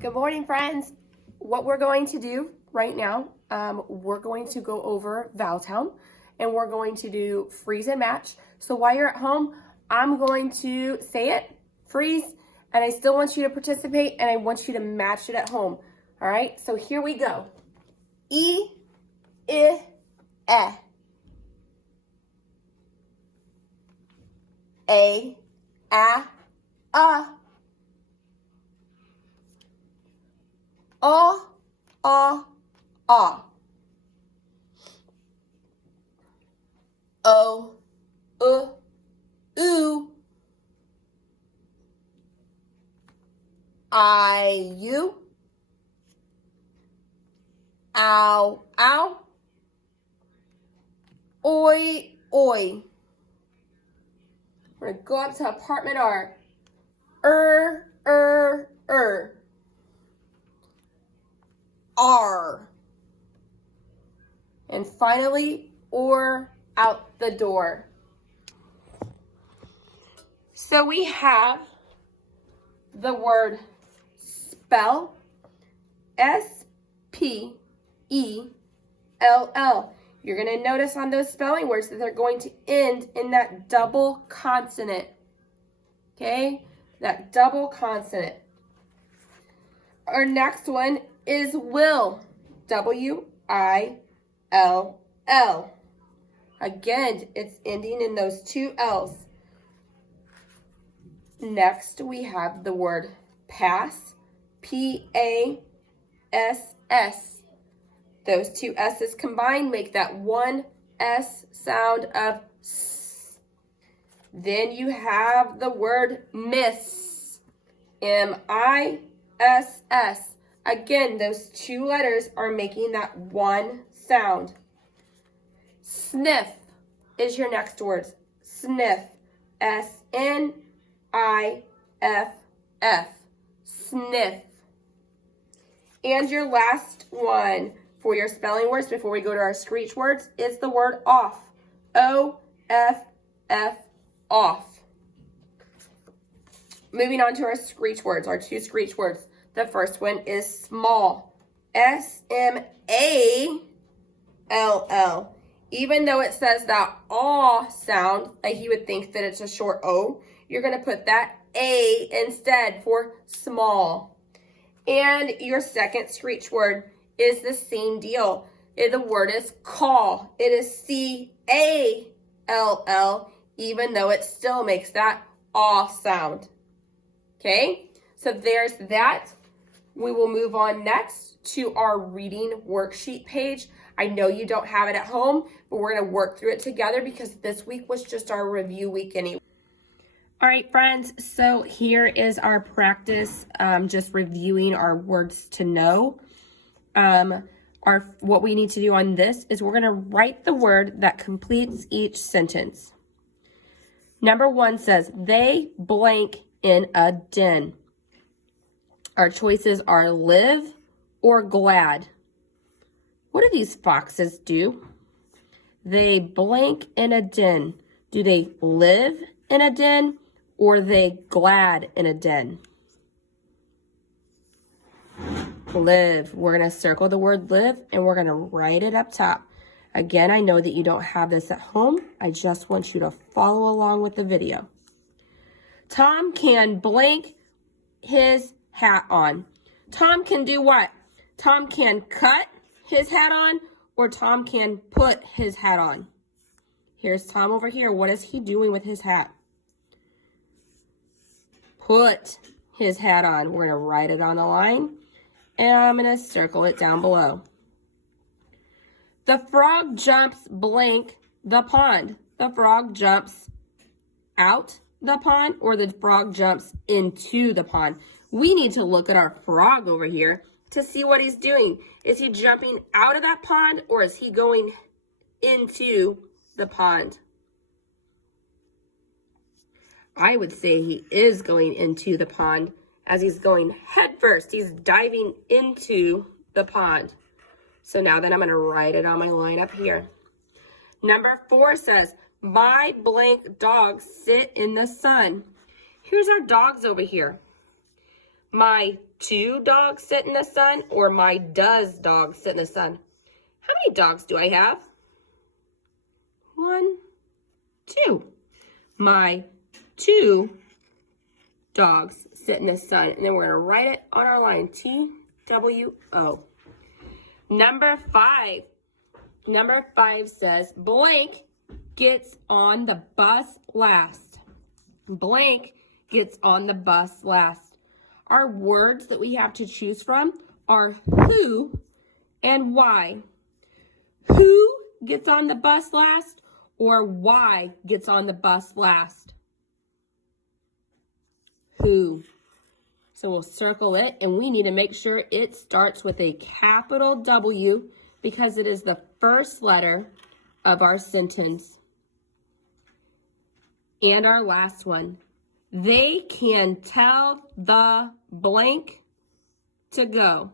Good morning, friends. What we're going to do right now, we're going to go over Valtown and we're going to do freeze and match. So while you're at home, I'm going to say it, freeze, and I still want you to participate and I want you to match it at home. All right, so here we go. E, I, E. A, O, O, U, I, U, ow, ow, oi, oi. We're gonna go up to apartment R. R. And finally, or out the door. So we have the word spell, S-P-E-L-L. You're going to notice on those spelling words that they're going to end in that double consonant. Okay? That double consonant. Our next one is will. W-I-L-L. Again, it's ending in those two L's. Next, we have the word pass. P-A-S-S. Those two S's combined make that one S sound of S. Then you have the word miss. M-I-S-S. Again, those two letters are making that one sound. Sniff is your next word. Sniff. S-N-I-F-F. Sniff. And your last one for your spelling words before we go to our screech words is the word off. O-F-F, off. Moving on to our screech words, our two screech words. The first one is small. S-M-A-L-L. Even though it says that aw sound, like you would think that it's a short O, you're going to put that A instead for small. And your second screech word is the same deal. The word is call. It is C-A-L-L, even though it still makes that aw sound. Okay, so there's that. We will move on next to our reading worksheet page. I know you don't have it at home, but we're going to work through it together because this week was just our review week anyway. All right, friends, so here is our practice, just reviewing our words to know. What we need to do on this is we're going to write the word that completes each sentence. Number 1 says, they blank in a den. Our choices are live or glad. What do these foxes do? They blank in a den. Do they live in a den or are they glad in a den? Live. We're going to circle the word live and we're going to write it up top. Again, I know that you don't have this at home. I just want you to follow along with the video. Tom can blank his hat on. Tom can do what? Tom can cut his hat on or Tom can put his hat on. Here's Tom over here. What is he doing with his hat? Put his hat on. We're going to write it on the line. And I'm going to circle it down below. The frog jumps blank the pond. The frog jumps out the pond or the frog jumps into the pond. We need to look at our frog over here to see what he's doing. Is he jumping out of that pond or is he going into the pond? I would say he is going into the pond as he's going head first. He's diving into the pond. So now then I'm going to write it on my line up here. Number 4 says, my blank dogs sit in the sun. Here's our dogs over here. My two dogs sit in the sun, or my does dog sit in the sun? How many dogs do I have? 1, 2. My two dogs sit in the sun. And then we're going to write it on our line. T-W-O. Number 5. Number 5 says, blank gets on the bus last. Blank gets on the bus last. Our words that we have to choose from are who and why. Who gets on the bus last, or why gets on the bus last? Who. So we'll circle it, and we need to make sure it starts with a capital W because it is the first letter of our sentence. And our last one. They can tell the blank to go.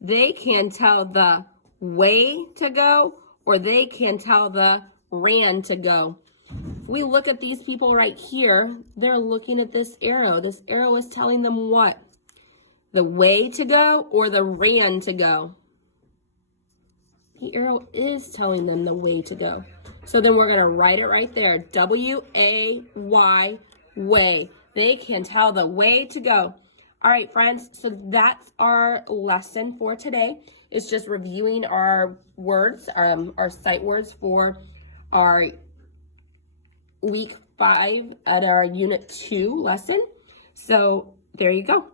They can tell the way to go, or they can tell the ran to go. If we look at these people right here, they're looking at this arrow. This arrow is telling them what? The way to go or the ran to go? The arrow is telling them the way to go. So then we're going to write it right there. W-A-Y, way. They can tell the way to go. All right, friends, so that's our lesson for today. It's just reviewing our words, our sight words for our week 5 at our unit 2 lesson. So there you go.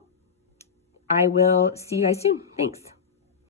I will see you guys soon. Thanks.